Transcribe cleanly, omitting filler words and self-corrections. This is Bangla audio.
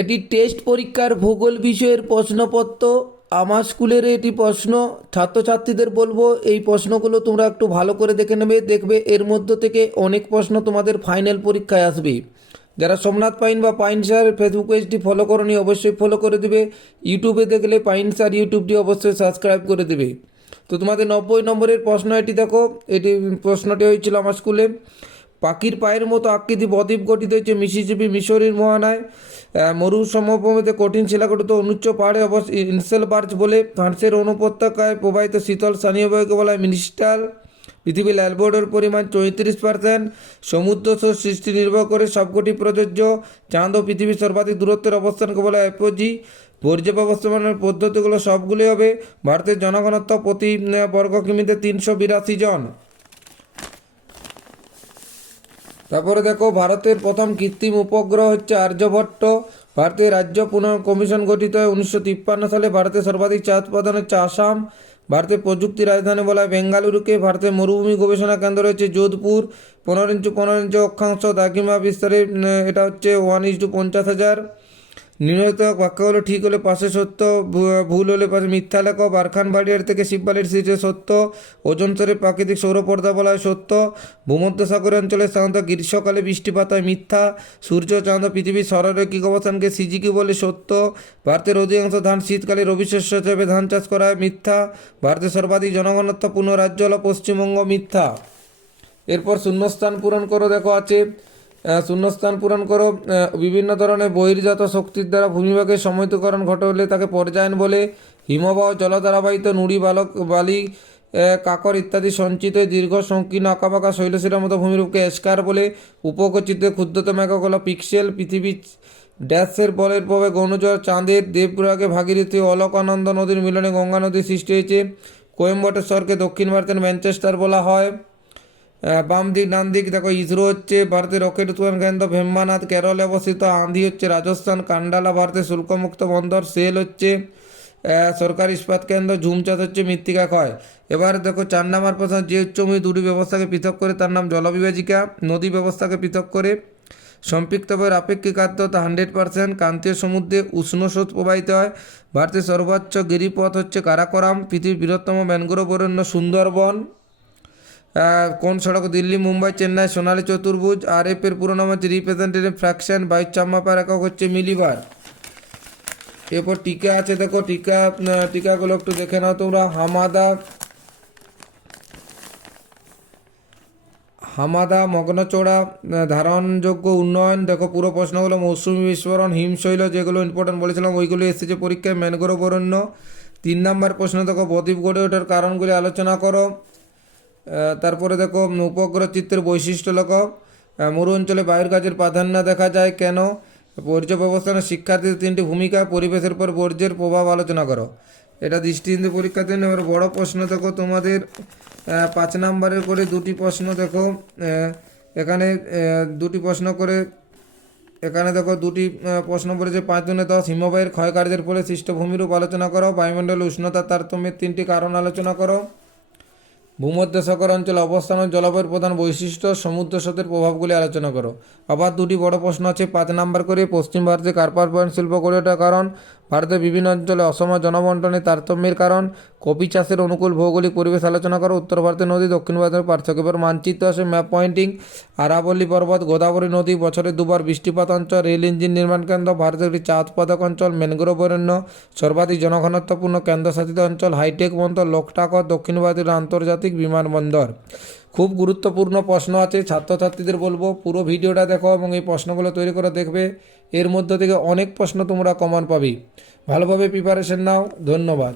এটি টেস্ট পরীক্ষার ভূগোল বিষয়ের প্রশ্নপত্র। আমার স্কুলের এটি প্রশ্ন। ছাত্রছাত্রীদের বলবো এই প্রশ্নগুলো তোমরা একটু ভালো করে দেখে নেবে, দেখবে এর মধ্য থেকে অনেক প্রশ্ন তোমাদের ফাইনাল পরীক্ষায় আসবে। যারা সোমনাথ পাইন বা পাইন স্যার ফেসবুক পেজটি ফলো করনি অবশ্যই ফলো করে দেবে। ইউটিউবে দেখলে পাইন স্যার ইউটিউবটি অবশ্যই সাবস্ক্রাইব করে দেবে। তো তোমাদের 90 নম্বরের প্রশ্ন এটি দেখো। এটি প্রশ্নটি হয়েছিল আমার স্কুলে। পাখির পায়ের মতো আকৃতি বদ্বীপ গঠিত হয়েছে মিসিসিপি মিশরের মোহনায়। মরু সমভূমিতে কঠিন শিলাগঠিত অনুচ্চ পাহাড়ে অবস্থিত ইনসেল বার্চ বলে। ফ্রান্সের অনুপত্যকায় প্রবাহিত শীতল স্থানীয় বায়ুকে বলা হয় মিনিস্টার। পৃথিবীর অ্যালবেডোর পরিমাণ 34%। সমুদ্র স্রোত সৃষ্টি নির্ভর করে সবকটি প্রযোজ্য। চাঁদ ও পৃথিবীর সর্বাধিক দূরত্বের অবস্থানকে বলা হয় অ্যাপোজি। বর্জ্য ব্যবস্থাপনার পদ্ধতিগুলো সবগুলি হবে। ভারতের জনঘনত্ব প্রতি বর্গ কিমিতে 382 জন। তারপরে দেখো, ভারতের প্রথম কৃত্রিম উপগ্রহ হচ্ছে আর্যভট্ট। ভারতের রাজ্য পুনঃ কমিশন গঠিত হয় 1953 সালে। ভারতের সর্বাধিক চা উৎপাদন হচ্ছে আসাম। ভারতের প্রযুক্তি রাজধানী বলা হয় বেঙ্গালুরুকে। ভারতের মরুভূমি গবেষণা কেন্দ্র রয়েছে যোধপুর। 15x15 অক্ষাংশ দ্রাঘিমা বিস্তারে এটা হচ্ছে 1:50,000। নির্ণিত বাক্যগুলো ঠিক হলে পাশে সত্য, ভুল হলে পাশে মিথ্যা লেখো। বারখান বাড়িয়ার থেকে শিববালির শীর্ষে সত্য। ওজন স্তরে প্রাকৃতিক সৌরপর্দা বলা হয় সত্য। ভূমধ্যসাগর অঞ্চলে সাধারণত গ্রীষ্মকালে বৃষ্টিপাত হয় মিথ্যা। সূর্য চাঁদ পৃথিবীর সরলরৈখিক অবস্থানকে সিজিকি বলে সত্য। ভারতের অধিকাংশ ধান শীতকালে রবি শস্য হিসেবে ধান চাষ করা হয় মিথ্যা। ভারতের সর্বাধিক জনঘনত্বপূর্ণ রাজ্য হল পশ্চিমবঙ্গ মিথ্যা। এরপর শূন্যস্থান পূরণ করো, দেখো আছে শূন্যস্থান পূরণ করো। বিভিন্ন ধরনের বহির্জাত শক্তির দ্বারা ভূমিভাগের সমৃদ্ধকরণ ঘটে হলে তাকে পর্যায়ন বলে। হিমবাহ জলধারাবাহিত নুড়ি বালি কাকর ইত্যাদি সঞ্চিত দীর্ঘ সংকীর্ণ আঁকাবাঁকা শৈলশিরার মতো ভূমিরূপকে এস্কার বলে। উপকচিত্রে ক্ষুদ্রতম একক হল পিক্সেল। পৃথিবী ড্যাশের বলের প্রভাবে ঘূর্ণিঝড় চাঁদের দেবপ্রয়াগে ভাগীরথী অলকানন্দা নদীর মিলনে গঙ্গা নদীর সৃষ্টি হয়েছে। কোয়েম্বাটোরকে দক্ষিণ ভারতের ম্যানচেস্টার বলা হয়। বাম দিক ডান দিক দেখো, ইসরো হচ্ছে ভারতের রকেট উৎপাদন কেন্দ্র। ভেম্বানাথ কেরলে অবস্থিত। আঁধি হচ্ছে রাজস্থান। কান্ডালা ভারতের শুল্কমুক্ত বন্দর। সেল হচ্ছে সরকারি ইস্পাত কেন্দ্র। ঝুমচাঁদ হচ্ছে মৃত্তিকা ক্ষয়। এবার দেখো 4 নম্বর প্রশ্ন, যে উচ্চভূমি দুটি ব্যবস্থাকে পৃথক করে তার নাম জলবিভাজিকা। নদী ব্যবস্থাকে পৃথক করে। সম্পৃক্ত বইয়ের আপেক্ষিক আর্দ্রতা 100%। ক্রান্তীয় সমুদ্রে উষ্ণ স্রোত প্রবাহিত হয়। ভারতের সর্বোচ্চ গিরিপথ হচ্ছে কারাকোরাম। পৃথিবীর বৃহত্তম ম্যানগ্রোভ অরণ্য সুন্দরবন। কোন সড়ক দিল্লি মুম্বাই চেন্নাই সোনালী চতুর্ভুজ। RF এর পুরো নাম হচ্ছে রিপ্রেজেন্টেটিভ ফ্র্যাকশন। বায়ুর চাপমাপার একক হচ্ছে মিলিবার। এরপর টিকা আছে, দেখো টিকাগুলো একটু দেখে নাও তোমরা। হামাদা মগ্নচোড়া ধারণযোগ্য উন্নয়ন। দেখো পুরো প্রশ্নগুলো মৌসুমি বিস্ফোরণ হিমশৈল যেগুলো ইম্পর্টেন্ট বলেছিলাম ওইগুলো এসেছে পরীক্ষায়। ম্যানগ্রোভ অরণ্য। 3 নম্বর প্রশ্ন দেখো, বদ্বীপ গড়ে ওঠার কারণগুলি আলোচনা করো। তারপরে দেখো উপগ্রহ চিত্রের বৈশিষ্ট্য লেখো। মরু অঞ্চলে বায়ুর কাজের প্রাধান্য দেখা যায় কেন। বর্জ্য ব্যবস্থাপনার শিক্ষার্থীদের 3টি ভূমিকা। পরিবেশের পর বর্জ্যের প্রভাব আলোচনা করো। এটা দৃষ্টিহীনদের পরীক্ষার জন্য। এবার বড় প্রশ্ন দেখো তোমাদের 5 নম্বরের করে 2টি প্রশ্ন দেখো। এখানে 2টি প্রশ্ন করে এখানে দেখো 2টি প্রশ্ন পড়েছে। 5×10 হিমবাহের ক্ষয়কার্যের ফলে সৃষ্ট ভূমিরূপ আলোচনা করো। বায়ুমণ্ডলে উষ্ণতার তারতম্যের 3টি কারণ আলোচনা করো। ভূমধ্যসাগর অঞ্চলে অবস্থান ও জলবায়ুর প্রধান বৈশিষ্ট্য। সমুদ্র স্রোতের প্রভাবগুলি আলোচনা করো। আবার 2টি বড় প্রশ্ন আছে 5 নম্বর করে। পশ্চিম ভারতে কার্পাস বয়ন শিল্প গড়ে ওঠার কারণ। ভারতের বিভিন্ন অঞ্চলে অসম জনবন্টনের তারতম্যের কারণ। কফি চাষের অনুকূল ভৌগোলিক পরিবেশ আলোচনা করো। উত্তর ভারতের নদী দক্ষিণ ভারতের পার্থক্য। এবার মানচিত্র আছে ম্যাপ পয়েন্টিং। আরাবল্লী পর্বত গোদাবরী নদী বছরে 2বার বৃষ্টিপাত অঞ্চল। রেল ইঞ্জিন নির্মাণ কেন্দ্র। ভারতের একটি চা উৎপাদক অঞ্চল। ম্যানগ্রোভ অরণ্য। সর্বাধিক জনঘনত্বপূর্ণ কেন্দ্রশাসিত অঞ্চল। হাইটেক বন্দর লোকটাকর দক্ষিণ ভারতের আন্তর্জাতিক বিমানবন্দর। খুব গুরুত্বপূর্ণ প্রশ্ন আছে। ছাত্রছাত্রীদের বলবো পুরো ভিডিওটা দেখো এবং এই প্রশ্নগুলো তৈরি করে দেখবে। এর মধ্য থেকে অনেক প্রশ্ন তোমরা কমন পাবে। ভালোভাবে প্রিপারেশন নাও। ধন্যবাদ।